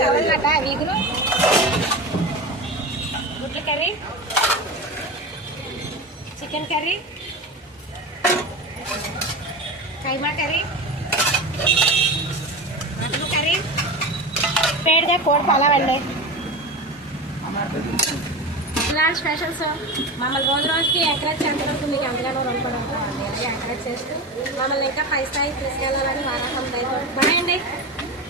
సవన్నట వీగును గుడ్ల curry, chicken curry, keema curry, mutton curry, వేడిగా కోడి పలావండి. ఇలాంటి స్పెషల్స్ మమ్మల్ని రోజు రోజుకి ఎంకరేజ్ చేసినందుకు మీకు ఎంతగానో రుణపడి ఉంటామండి. అలాగే ఎంకరేజ్ చేస్తూ మమ్మల్ని ఇంకా పై స్థాయికి తీసుకెళ్ళాలని